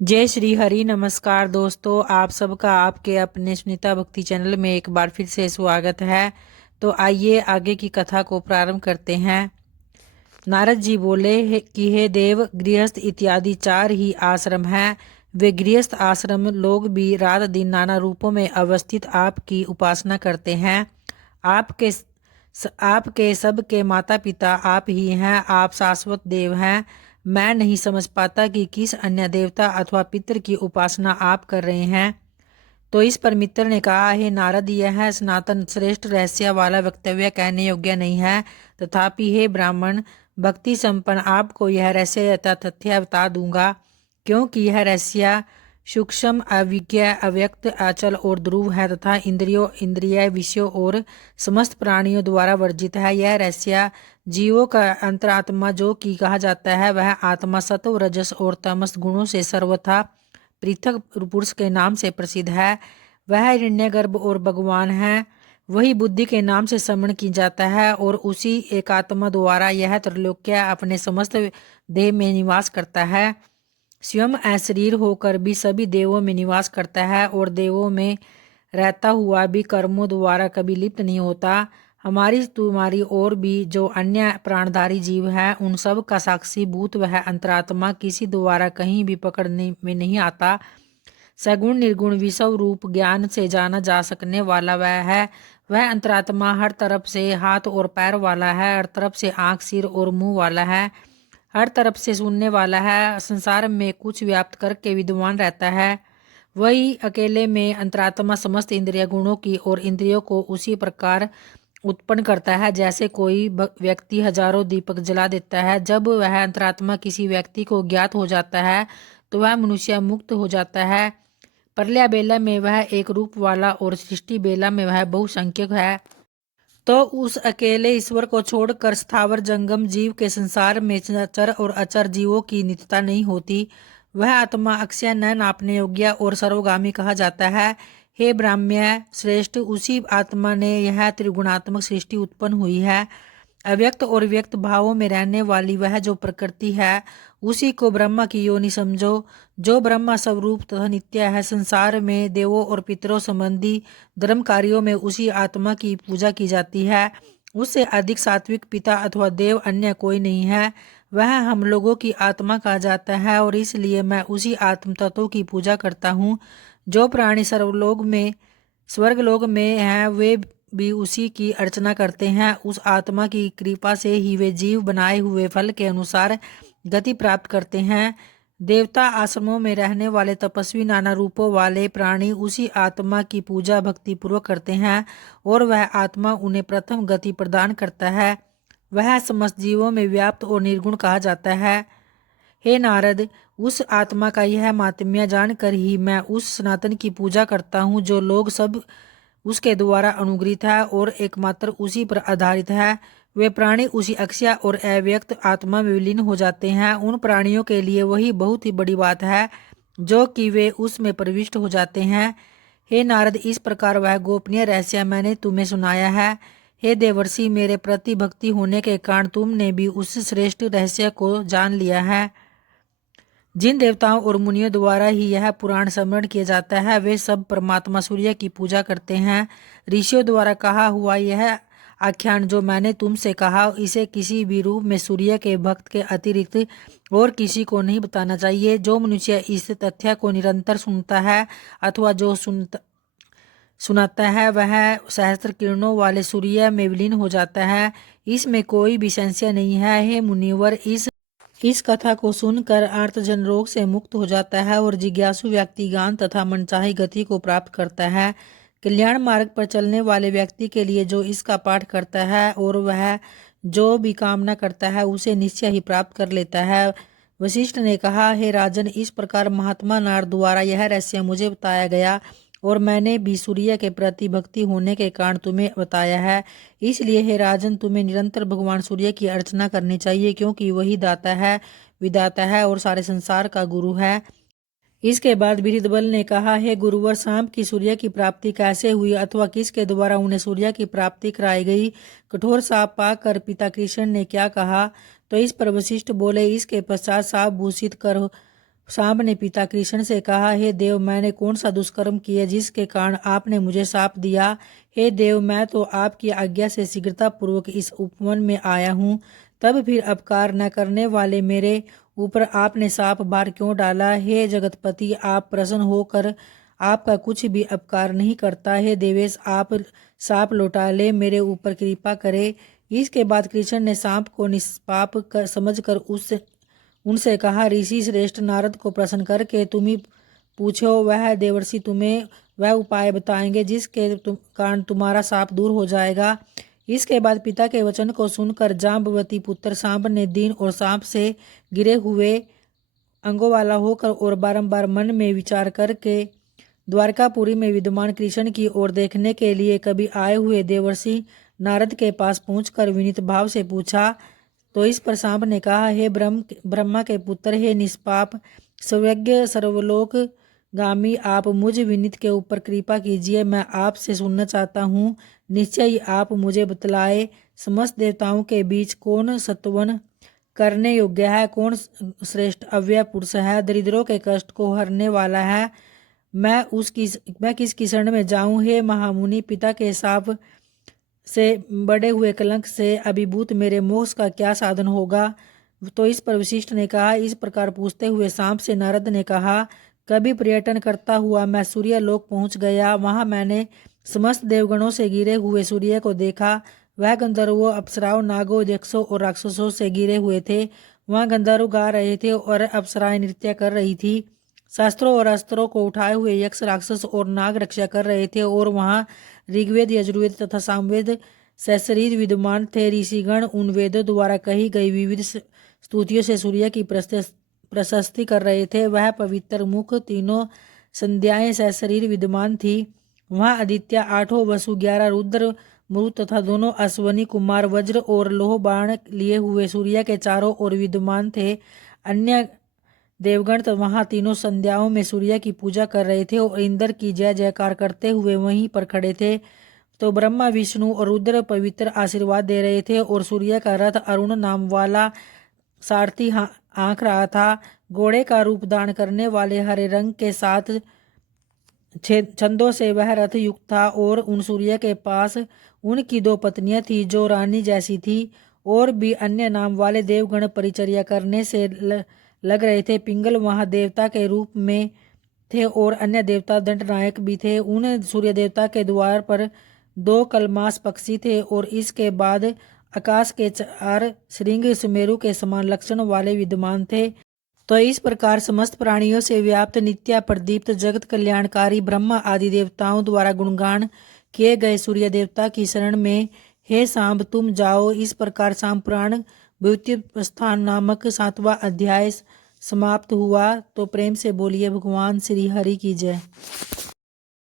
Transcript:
जय श्री हरि। नमस्कार दोस्तों, आप सबका आपके अपने सुनीता भक्ति चैनल में एक बार फिर से स्वागत है। तो आइए आगे की कथा को प्रारंभ करते हैं। नारद जी बोले कि हे देव, गृहस्थ इत्यादि चार ही आश्रम हैं। वे गृहस्थ आश्रम लोग भी रात दिन नाना रूपों में अवस्थित आपकी उपासना करते हैं। आपके सबके माता पिता आप ही हैं। आप शाश्वत देव हैं। मैं नहीं समझ पाता कि किस अन्य देवता अथवा पितृ की उपासना आप कर रहे हैं। तो इस पर मित्र ने कहा, हे नारद, यह सनातन श्रेष्ठ रहस्य वाला वक्तव्य कहने योग्य नहीं है। तथापि हे ब्राह्मण, भक्ति संपन्न आपको यह रहस्य यथा तथ्य बता दूंगा, क्योंकि यह रहस्य सूक्ष्म, अविज्ञ, अव्यक्त, अचल और ध्रुव है तथा इंद्रिय विषयों और समस्त प्राणियों द्वारा वर्जित है। यह रहस्य जीवों का अंतरात्मा जो कि कहा जाता है, वह आत्मा सत्व, रजस और तमस गुणों से सर्वथा पृथक पुरुष के नाम से प्रसिद्ध है। वह हिरण्यगर्भ और भगवान है। वही बुद्धि के नाम से स्मरण की जाता है और उसी एकात्मा द्वारा यह त्रैलोक्य अपने समस्त देह में निवास करता है। स्वयं अशरीर होकर भी सभी देवों में निवास करता है और देवों में रहता हुआ भी कर्मों द्वारा कभी लिप्त नहीं होता। हमारी तुम्हारी और भी जो अन्य प्राणधारी जीव हैं, उन सब का साक्षी भूत वह अंतरात्मा किसी द्वारा कहीं भी पकड़ने में नहीं आता। सगुण निर्गुण विषव रूप ज्ञान से जाना जा सकने वाला वह है। वह अंतरात्मा हर तरफ से हाथ और पैर वाला है, हर तरफ से आँख, सिर और मुंह वाला है, हर तरफ से सुनने वाला है, संसार में कुछ व्याप्त करके विद्वान रहता है। वही अकेले में अंतरात्मा समस्त इंद्रिय गुणों की और इंद्रियों को उसी प्रकार उत्पन्न करता है जैसे कोई व्यक्ति हजारों दीपक जला देता है। जब वह अंतरात्मा किसी व्यक्ति को ज्ञात हो जाता है तो वह मनुष्य मुक्त हो जाता है। प्रलय बेला में वह एक रूप वाला और सृष्टि बेला में वह बहुसंख्यक है। तो उस अकेले ईश्वर को छोड़कर स्थावर जंगम जीव के संसार में चर और अचर जीवों की नित्यता नहीं होती। वह आत्मा अक्षय, न नापने योग्य और सर्वगामी कहा जाता है। हे ब्राह्मण्य श्रेष्ठ, उसी आत्मा ने यह त्रिगुणात्मक सृष्टि उत्पन्न हुई है। अव्यक्त और व्यक्त भावों में रहने वाली वह जो प्रकृति है, उसी को ब्रह्मा की योनि समझो। जो ब्रह्मा स्वरूप तथा नित्य है। संसार में देवों और पितरों संबंधी धर्म कार्यों में उसी आत्मा की पूजा की जाती है। उससे अधिक सात्विक पिता अथवा देव अन्य कोई नहीं है। वह हम लोगों की आत्मा कहा जाता है और इसलिए मैं उसी आत्म तत्व की पूजा करता हूँ। जो प्राणी स्वर्गलोक में हैं, वे भी उसी की अर्चना करते हैं। उस आत्मा की कृपा से ही वे जीव बनाए हुए फल के अनुसार गति प्राप्त करते हैं। देवता आश्रमों में रहने वाले तपस्वी नाना रूपों वाले प्राणी उसी आत्मा की पूजा भक्ति पूर्वक करते हैं और वह आत्मा उन्हें प्रथम गति प्रदान करता है। वह समस्त जीवों में व्याप्त और निर्गुण कहा जाता है। हे नारद, उस आत्मा का यह माहात्म्य जानकर ही मैं उस सनातन की पूजा करता हूँ जो लोग सब उसके द्वारा अनुग्रहित है और एकमात्र उसी पर आधारित है। वे प्राणी उसी अक्षय और अव्यक्त आत्मा में विलीन हो जाते हैं। उन प्राणियों के लिए वही बहुत ही बड़ी बात है जो कि वे उसमें प्रविष्ट हो जाते हैं। हे नारद, इस प्रकार वह गोपनीय रहस्य मैंने तुम्हें सुनाया है। हे देवर्षि, मेरे प्रति भक्ति होने के कारण तुमने भी उस श्रेष्ठ रहस्य को जान लिया है। जिन देवताओं और मुनियों द्वारा ही यह पुराण स्मरण किया जाता है, वे सब परमात्मा सूर्य की पूजा करते हैं। ऋषियों द्वारा कहा हुआ यह आख्यान जो मैंने तुमसे कहा, इसे किसी भी रूप में सूर्य के भक्त के अतिरिक्त और किसी को नहीं बताना चाहिए। जो मनुष्य इस तथ्य को निरंतर सुनता है अथवा जो सुनाता है, वह सहस्त्र किरणों वाले सूर्य में विलीन हो जाता है। इसमें कोई भी संशय नहीं है। हे मुनिवर, इस कथा को सुनकर आर्तजन रोग से मुक्त हो जाता है और जिज्ञासु व्यक्ति ज्ञान तथा मनचाही गति को प्राप्त करता है। कल्याण मार्ग पर चलने वाले व्यक्ति के लिए जो इसका पाठ करता है और वह जो भी कामना करता है उसे निश्चय ही प्राप्त कर लेता है। वशिष्ठ ने कहा, हे राजन, इस प्रकार महात्मा नारद द्वारा यह रहस्य मुझे बताया गया और मैंने भी सूर्य के प्रति भक्ति होने के कारण तुम्हें बताया है। इसलिए हे राजन, तुम्हें निरंतर भगवान सूर्य की अर्चना करनी चाहिए, क्योंकि वही दाता है, विदाता है और सारे संसार का गुरु है। इसके बाद बृहदबल ने कहा, हे गुरुवर, सांप की सूर्य की प्राप्ति कैसे हुई अथवा किसके द्वारा उन्हें सूर्य की प्राप्ति कराई गई? कठोर साप पाकर पिता कृष्ण ने क्या कहा? तो इस पर वशिष्ठ बोले, इसके पश्चात साप भूषित कर सांब ने पिता कृष्ण से कहा, हे देव, मैंने कौन सा दुष्कर्म किया जिसके कारण आपने मुझे शाप दिया? हे देव, मैं तो आपकी आज्ञा से शीघ्रतापूर्वक इस उपवन में आया हूँ, तब फिर अपकार न करने वाले मेरे ऊपर आपने शाप भार क्यों डाला? हे जगतपति, आप प्रसन्न होकर आपका कुछ भी अपकार नहीं करता। हे देवेश, आप सांप लौटा ले, मेरे ऊपर कृपा करे। इसके बाद कृष्ण ने सांप को निष्पाप समझकर उनसे कहा, ऋषि श्रेष्ठ नारद को प्रसन्न करके तुम ही पूछो, वह देवर्षि तुम्हें वह उपाय बताएंगे जिसके कारण तुम्हारा शाप दूर हो जाएगा। इसके बाद पिता के वचन को सुनकर जाम्बवती पुत्र सांब ने दीन और सांप से गिरे हुए अंगों वाला होकर और बारंबार मन में विचार करके द्वारकापुरी में विद्यमान कृष्ण की ओर देखने के लिए कभी आए हुए देवर्षि नारद के पास पहुंचकर विनीत भाव से पूछा। तो इस पर सांब ने कहा, हे ब्रह्मा के पुत्र, हे निष्पाप सर्वज्ञ सर्वलोक गामी, आप मुझ विनीत के ऊपर कृपा कीजिए। मैं आपसे सुनना चाहता हूँ। निश्चय ही आप मुझे बतलाए, समस्त देवताओं के बीच कौन सत्वन करने योग्य है, कौन श्रेष्ठ अव्यय पुरुष है, दरिद्रों के कष्ट को हरने वाला है। मैं किस किरण में जाऊं? हे महामुनि, पिता के शाप से बड़े हुए कलंक से अभिभूत मेरे मोक्ष का क्या साधन होगा? तो इस पर वशिष्ठ ने कहा, इस प्रकार पूछते हुए सांप से नारद ने कहा, कभी पर्यटन करता हुआ मैं सूर्य लोक पहुंच गया। वहां मैंने समस्त देवगणों से गिरे हुए सूर्य को देखा। वह गंधर्वों, अप्सराओं, नागों, यक्षों और राक्षसों से गिरे हुए थे। वहां गंधर्व गा रहे थे और अप्सराएं नृत्य कर रही थी। शास्त्रों और अस्त्रों को उठाए हुए यक्ष, राक्षस और नाग रक्षा कर रहे थे। और वहां ऋग्वेद, यजुर्वेद तथा सामवेद सहस्रार विद्यमान थे। ऋषिगण उन वेदों द्वारा कही गई विविध स्तुतियों से सूर्य की प्रशस्ति कर रहे थे। वह पवित्र मुख, तीनों संध्याएं सहस्रार विद्यमान थी। वहां आदित्य, आठों वसु, 11 रुद्र, मरुत तथा दोनों अश्वनी कुमार वज्र और लोह बाण लिए हुए सूर्य के चारों ओर विद्यमान थे। अन्य देवगण तो वहां तीनों संध्याओं में सूर्य की पूजा कर रहे थे और इंद्र की जय जयकार करते हुए वहीं पर खड़े थे। तो ब्रह्मा, विष्णु और रुद्र पवित्र आशीर्वाद दे रहे थे और सूर्य का रथ अरुण नाम वाला सारथी आंक रहा था। घोड़े का रूप धारण करने वाले हरे रंग के साथ छंदों से वह रथ युक्त था और उन सूर्य के पास उनकी 2 पत्नियां थी जो रानी जैसी थी। और भी अन्य नाम वाले देवगण परिचर्या करने से लग रहे थे। पिंगल वहां देवता के रूप में थे और अन्य देवता दंडनायक भी थे। उन सूर्य देवता के द्वार पर 2 कलमास पक्षी थे और इसके बाद आकाश के 4 श्रृंग सुमेरु के समान लक्षण वाले विद्यमान थे। तो इस प्रकार समस्त प्राणियों से व्याप्त नित्य प्रदीप्त जगत कल्याणकारी ब्रह्मा आदि देवताओं द्वारा गुणगान किए गए सूर्य देवता की शरण में हे सांब तुम जाओ। इस प्रकार सांब पुराण व्युत्पत्ति नामक 7वां अध्याय समाप्त हुआ। तो प्रेम से बोलिए भगवान श्री हरि की जय।